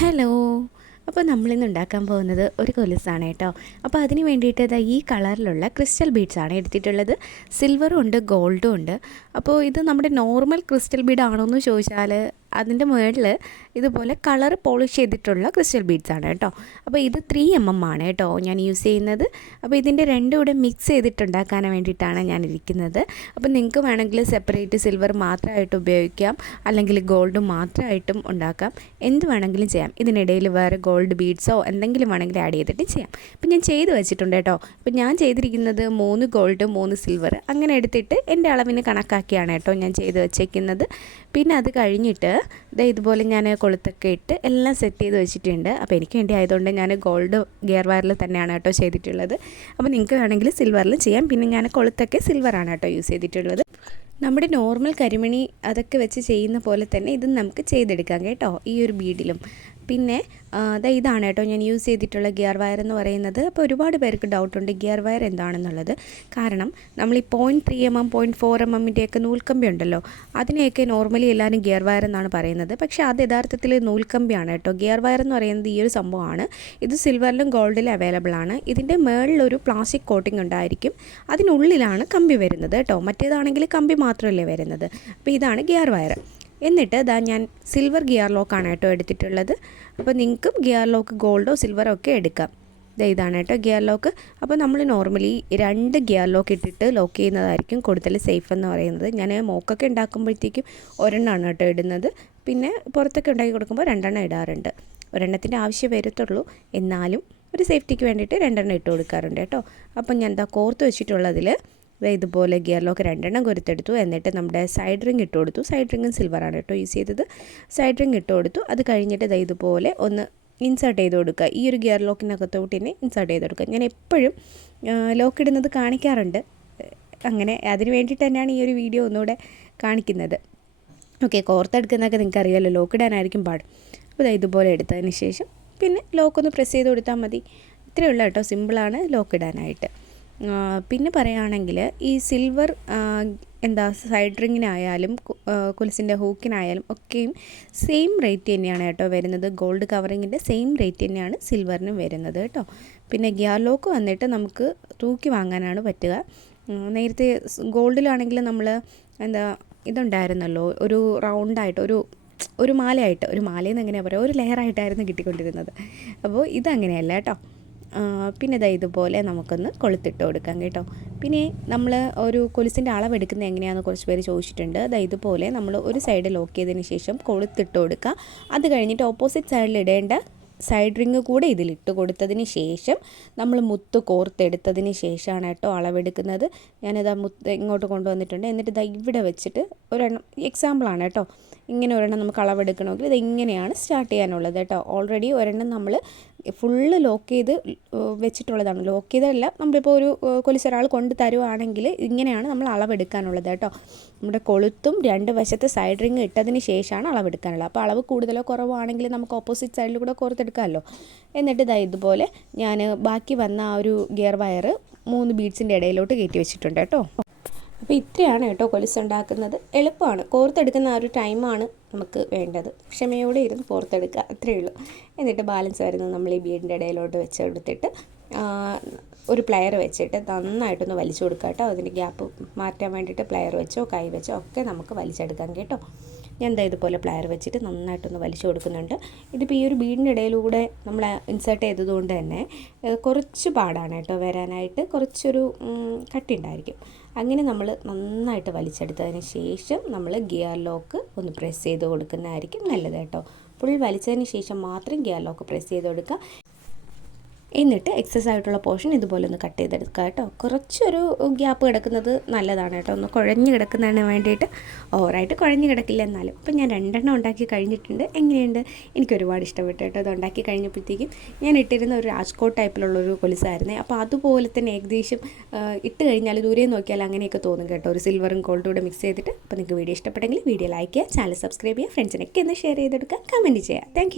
Hello. അപ്പോൾ നമ്മളിന്ന് ഉണ്ടാക്കാൻ പോകുന്നത് ഒരു കൊലുസാണ് കേട്ടോ. അപ്പോൾ അതിന് വേണ്ടിയിട്ട് ഇതാ ഈ കളറിലുള്ള ക്രിസ്റ്റൽ ബീഡ്സ് ആണ് എടുത്തിട്ടുള്ളത്. സിൽവറും ഉണ്ട് ഗോൾഡും ഉണ്ട്. അപ്പോൾ ഇത് നമ്മുടെ നോർമൽ ക്രിസ്റ്റൽ ബീഡ് ആണോ എന്ന് ചോദിച്ചാൽ അതിന്റെ മുകളിൽ ഇതുപോലെ കളർ പോളിഷ് ചെയ്തിട്ടുള്ള ക്രിസ്റ്റൽ ബീഡ്സ് ആണ് കേട്ടോ. അപ്പോൾ ഇത് ത്രീ എം എം ആണ് കേട്ടോ ഞാൻ യൂസ് ചെയ്യുന്നത്. അപ്പോൾ ഇതിന്റെ രണ്ടും കൂടെ മിക്സ് ചെയ്തിട്ടുണ്ടാക്കാൻ വേണ്ടിയിട്ടാണ് ഞാൻ ഇരിക്കുന്നത്. അപ്പോൾ നിങ്ങൾക്ക് വേണമെങ്കിൽ സെപ്പറേറ്റ് സിൽവർ മാത്രമായിട്ട് ഉപയോഗിക്കാം. അല്ലെങ്കിൽ ഗോൾഡ് മാത്രമായിട്ടും ഉണ്ടാക്കാം. എന്ത് വേണമെങ്കിലും ചെയ്യാം. ഇതിനിടയിൽ വേറെ ഗോൾഡ് ബീഡ്സോ എന്തെങ്കിലും വേണമെങ്കിലും ആഡ് ചെയ്തിട്ട് ചെയ്യാം. അപ്പോൾ ഞാൻ ചെയ്ത് വെച്ചിട്ടുണ്ട് കേട്ടോ. അപ്പോൾ ഞാൻ ചെയ്തിരിക്കുന്നത് മൂന്ന് ഗോൾഡ് മൂന്ന് സിൽവർ അങ്ങനെ എടുത്തിട്ട് എന്റെ അളവിന് കണക്കാക്കിയാണ് കേട്ടോ ഞാൻ ചെയ്ത് വെച്ചേക്കുന്നത്. പിന്നെ അത് കഴിഞ്ഞിട്ട് ഇതേ ഇതുപോലെ ഞാൻ കൊളുത്തൊക്കെ ഇട്ട് എല്ലാം സെറ്റ് ചെയ്ത് വെച്ചിട്ടുണ്ട്. അപ്പോൾ എനിക്ക് വേണ്ടി ആയതുകൊണ്ട് ഞാൻ ഗോൾഡ് ഗിയർ വയറിൽ തന്നെയാണ് കേട്ടോ ചെയ്തിട്ടുള്ളത്. അപ്പോൾ നിങ്ങൾക്ക് വേണമെങ്കിൽ സിൽവറിലും ചെയ്യാം. പിന്നെ ഞാൻ കൊളുത്തൊക്കെ സിൽവറാണ് കേട്ടോ യൂസ് ചെയ്തിട്ടുള്ളത്. നമ്മുടെ നോർമൽ കരിമണി അതൊക്കെ വെച്ച് ചെയ്യുന്ന പോലെ തന്നെ ഇത് നമുക്ക് ചെയ്തെടുക്കാം കേട്ടോ. ഈ ഒരു ബീഡിലും പിന്നെ അതാ ഇതാണ് കേട്ടോ ഞാൻ യൂസ് ചെയ്തിട്ടുള്ള ഗിയർ വയർ എന്ന് പറയുന്നത്. അപ്പോൾ ഒരുപാട് പേർക്ക് ഡൗട്ടുണ്ട് ഗിയർ വയർ എന്താണെന്നുള്ളത്. കാരണം നമ്മൾ ഈ point three M M point four M എമ്മിന്റെയൊക്കെ നൂൽക്കമ്പി ഉണ്ടല്ലോ അതിനെയൊക്കെ നോർമലി എല്ലാവരും ഗിയർ വയർ എന്നാണ് പറയുന്നത്. പക്ഷേ അത് യഥാർത്ഥത്തിൽ നൂൽക്കമ്പിയാണ് കേട്ടോ. ഗിയർ വയർ എന്ന് പറയുന്നത് ഈ ഒരു സംഭവമാണ്. ഇത് സിൽവറിലും ഗോൾഡിലും അവൈലബിൾ ആണ്. ഇതിന്റെ മുകളിലൊരു പ്ലാസ്റ്റിക് കോട്ടിംഗ് ഉണ്ടായിരിക്കും. അതിനുള്ളിലാണ് കമ്പി വരുന്നത് കേട്ടോ. മറ്റേതാണെങ്കിൽ കമ്പി മാത്രമല്ലേ വരുന്നത്. അപ്പോൾ ഇതാണ് ഗിയർ വയർ. എന്നിട്ട് ഇതാ ഞാൻ സിൽവർ ഗിയർ ലോക്കാണ് കേട്ടോ എടുത്തിട്ടുള്ളത്. അപ്പോൾ നിങ്ങൾക്കും ഗിയർ ലോക്ക് ഗോൾഡോ സിൽവറോ ഒക്കെ എടുക്കാം. ഇതാ ഇതാണ് കേട്ടോ ഗിയർ ലോക്ക് അപ്പോൾ നമ്മൾ നോർമലി രണ്ട് ഗിയർ ലോക്ക് ഇട്ടിട്ട് ലോക്ക് ചെയ്യുന്നതായിരിക്കും കൂടുതൽ സേഫ് എന്ന് പറയുന്നത്. ഞാൻ മോക്കൊക്കെ ഉണ്ടാക്കുമ്പോഴത്തേക്കും ഒരെണ്ണമാണ് കേട്ടോ ഇടുന്നത്. പിന്നെ പുറത്തൊക്കെ ഉണ്ടാക്കി കൊടുക്കുമ്പോൾ രണ്ടെണ്ണം ഇടാറുണ്ട്. ഒരെണ്ണത്തിന്റെ ആവശ്യം വരത്തുള്ളൂ. എന്നാലും ഒരു സേഫ്റ്റിക്ക് വേണ്ടിയിട്ട് രണ്ടെണ്ണം ഇട്ട് കൊടുക്കാറുണ്ട് കേട്ടോ. അപ്പം ഞാൻ എന്താ കോർത്ത് വെച്ചിട്ടുള്ളതിൽ ഇതുപോലെ ഗിയർ ലോക്ക് രണ്ടെണ്ണം കൊരുത്തെടുത്തു. എന്നിട്ട് നമ്മുടെ സൈഡ് റിങ് ഇട്ട് കൊടുത്തു. സൈഡ് റിങ്ങും സിൽവറാണ് കേട്ടോ യൂസ് ചെയ്തത്. സൈഡ് റിങ് ഇട്ട് കൊടുത്തു. അത് കഴിഞ്ഞിട്ട് ഇതാ ഇതുപോലെ ഒന്ന് ഇൻസേർട്ട് ചെയ്ത് കൊടുക്കുക. ഈ ഒരു ഗിയർ ലോക്കിനകത്തോട്ട് തന്നെ ഇൻസേർട്ട് ചെയ്ത് കൊടുക്കുക. ഞാൻ എപ്പോഴും ലോക്ക് ഇടുന്നത് കാണിക്കാറുണ്ട്. അങ്ങനെ അതിന് വേണ്ടിയിട്ട് തന്നെയാണ് ഈ ഒരു വീഡിയോ ഒന്നുകൂടെ കാണിക്കുന്നത്. ഓക്കെ കോർത്തെടുക്കുന്നതൊക്കെ നിങ്ങൾക്ക് അറിയാമല്ലോ ലോക്ക് ഇടാനായിരിക്കും പാട്. അപ്പോൾ ഇതുപോലെ എടുത്തതിന് ശേഷം പിന്നെ ലോക്കൊന്ന് പ്രസ് ചെയ്ത് കൊടുത്താൽ മതി. ഇത്രയേ ഉള്ളൂ കേട്ടോ. സിമ്പിളാണ് ലോക്ക് ഇടാനായിട്ട്. പിന്നെ പറയുകയാണെങ്കിൽ ഈ സിൽവർ എന്താ സൈഡ് റിങ്ങിനായാലും കുലിസിന്റെ ഹൂക്കിനായാലും ഒക്കെയും സെയിം റേറ്റ് തന്നെയാണ് കേട്ടോ വരുന്നത്. ഗോൾഡ് കവറിങ്ങിന്റെ സെയിം റേറ്റ് തന്നെയാണ് സിൽവറിനും വരുന്നത് കേട്ടോ. പിന്നെ ഗിയർ ലോക്ക് വന്നിട്ട് നമുക്ക് തൂക്കി വാങ്ങാനാണ് പറ്റുക. നേരത്തെ ഗോൾഡിലാണെങ്കിൽ നമ്മൾ എന്താ ഇതുണ്ടായിരുന്നല്ലോ ഒരു റൗണ്ടായിട്ട് ഒരു ഒരു മാലയായിട്ട് ഒരു മാലയെന്ന് എങ്ങനെയാണ് പറയുക ഒരു ലെയറായിട്ടായിരുന്നു കിട്ടിക്കൊണ്ടിരുന്നത്. അപ്പോൾ ഇതങ്ങനെയല്ല കേട്ടോ. പിന്നെ ഇതാ ഇതുപോലെ നമുക്കൊന്ന് കൊളുത്തിട്ട് കൊടുക്കാം കേട്ടോ. പിന്നെ നമ്മൾ ഒരു കൊലുസിന്റെ അളവെടുക്കുന്നത് എങ്ങനെയാണെന്ന് കുറച്ച് പേര് ചോദിച്ചിട്ടുണ്ട്. അതാ ഇതുപോലെ നമ്മൾ ഒരു സൈഡ് ലോക്ക് ചെയ്തതിന് ശേഷം കൊളുത്തിട്ട് കൊടുക്കുക അത് കഴിഞ്ഞിട്ട് ഓപ്പോസിറ്റ് സൈഡിൽ ഇടേണ്ട സൈഡ് റിങ് കൂടെ ഇതിലിട്ട് കൊടുത്തതിന് ശേഷം നമ്മൾ മുത്ത് കോർത്തെടുത്തതിന് ശേഷമാണ് കേട്ടോ അളവെടുക്കുന്നത്. ഞാനിതാ മുത്ത് ഇങ്ങോട്ട് കൊണ്ടുവന്നിട്ടുണ്ട്. എന്നിട്ട് ഇതാ ഇവിടെ വെച്ചിട്ട് ഒരെണ്ണം എക്സാമ്പിളാണ് കേട്ടോ. ഇങ്ങനെ ഒരെണ്ണം നമുക്ക് അളവെടുക്കണമെങ്കിൽ ഇത് ഇങ്ങനെയാണ് സ്റ്റാർട്ട് ചെയ്യാനുള്ളത് കേട്ടോ. ഓൾറെഡി ഒരെണ്ണം നമ്മൾ ഫുള്ള് ലോക്ക് ചെയ്ത് വെച്ചിട്ടുള്ളതാണ്. ലോക്ക് ചെയ്തല്ല നമ്മളിപ്പോൾ ഒരു കൊലിച്ചൊരാൾ കൊണ്ട് തരുവാണെങ്കിൽ ഇങ്ങനെയാണ് നമ്മൾ അളവെടുക്കാനുള്ളത് കേട്ടോ. നമ്മുടെ കൊളുത്തും രണ്ട് വശത്ത് സൈഡ് റിങ് ഇട്ടതിന് ശേഷമാണ് അളവെടുക്കാനുള്ളത്. അപ്പോൾ അളവ് കൂടുതലോ കുറവാണെങ്കിൽ നമുക്ക് ഓപ്പോസിറ്റ് സൈഡിൽ കൂടെ കോർത്തെടുക്കാമല്ലോ. എന്നിട്ട് ഇതാ ഇതുപോലെ ഞാൻ ബാക്കി വന്ന ആ ഒരു ഗിയർ വയർ മൂന്ന് ബീഡ്സിന്റെ ഇടയിലോട്ട് കയറ്റി വെച്ചിട്ടുണ്ട് കേട്ടോ. അപ്പോൾ ഇത്രയാണ് കേട്ടോ കൊലുസ് ഉണ്ടാക്കുന്നത്. എളുപ്പമാണ്. കോർത്തെടുക്കുന്ന ആ ഒരു ടൈമാണ് നമുക്ക് വേണ്ടത്. ക്ഷമയോടെ ഇരുന്ന് കോർത്തെടുക്കുക അത്രയേ ഉള്ളൂ. എന്നിട്ട് ബാലൻസ് വരുന്നത് നമ്മൾ ഈ ബീഡിന്റെ ഇടയിലോട്ട് വെച്ചെടുത്തിട്ട് ഒരു പ്ലെയർ വെച്ചിട്ട് നന്നായിട്ടൊന്ന് വലിച്ചു കൊടുക്കുക കേട്ടോ. അതിന്റെ ഗ്യാപ്പ് മാറ്റാൻ വേണ്ടിയിട്ട് പ്ലെയർ വെച്ചോ കൈ വെച്ചോ ഒക്കെ നമുക്ക് വലിച്ചെടുക്കാം കേട്ടോ. ഞാൻ എന്താ ഇതുപോലെ പ്ലയർ വെച്ചിട്ട് നന്നായിട്ടൊന്ന് വലിച്ചു കൊടുക്കുന്നുണ്ട്. ഇതിപ്പോൾ ഈ ഒരു ബീഡിന്റെ ഇടയിലൂടെ നമ്മൾ ഇൻസേർട്ട് ചെയ്തതുകൊണ്ട് തന്നെ കുറച്ച് പാടാണ് കേട്ടോ വരാനായിട്ട്. കുറച്ചൊരു കട്ടിയുണ്ടായിരിക്കും അങ്ങനെ നമ്മൾ നന്നായിട്ട് വലിച്ചെടുത്തതിന് ശേഷം നമ്മൾ ഗിയർ ലോക്ക് ഒന്ന് പ്രസ് ചെയ്ത് കൊടുക്കുന്നതായിരിക്കും നല്ലത് കേട്ടോ. ഫുൾ വലിച്ചതിന് ശേഷം മാത്രം ഗിയർ ലോക്ക് പ്രസ് ചെയ്ത് കൊടുക്കുക. എന്നിട്ട് എക്സസ് ആയിട്ടുള്ള പോർഷൻ ഇതുപോലെ ഒന്ന് കട്ട് ചെയ്തെടുക്കുക കേട്ടോ. കുറച്ചൊരു ഗ്യാപ്പ് കിടക്കുന്നത് നല്ലതാണ് കേട്ടോ. ഒന്ന് കുഴഞ്ഞ് കിടക്കുന്നതിന് വേണ്ടിയിട്ട് ഓവറായിട്ട് കുഴഞ്ഞ് കിടക്കില്ല എന്നാലും. ഇപ്പം ഞാൻ രണ്ടെണ്ണം ഉണ്ടാക്കി കഴിഞ്ഞിട്ടുണ്ട്. എങ്ങനെയുണ്ട്? എനിക്ക് ഒരുപാട് ഇഷ്ടപ്പെട്ടു കേട്ടോ. ഇത് ഉണ്ടാക്കി കഴിഞ്ഞപ്പോഴത്തേക്കും ഞാൻ ഇട്ടിരുന്ന ഒരു രാജ്കോട്ട് ടൈപ്പിലുള്ളൊരു കൊലുസായിരുന്നേ. അപ്പോൾ അതുപോലെ തന്നെ ഏകദേശം ഇട്ട് കഴിഞ്ഞാൽ ദൂരെ നോക്കിയാൽ അങ്ങനെയൊക്കെ തോന്നും കേട്ടോ. ഒരു സിൽവറും ഗോൾഡും കൂടെ മിക്സ് ചെയ്തിട്ട്. അപ്പോൾ നിങ്ങൾക്ക് വീഡിയോ ഇഷ്ടപ്പെട്ടെങ്കിൽ വീഡിയോ ലൈക്ക് ചെയ്യുക ചാനൽ സബ്സ്ക്രൈബ് ചെയ്യുക ഫ്രണ്ട്സിനൊക്കെ ഒന്ന് ഷെയർ ചെയ്തെടുക്കുക കമന്റ് ചെയ്യുക. താങ്ക്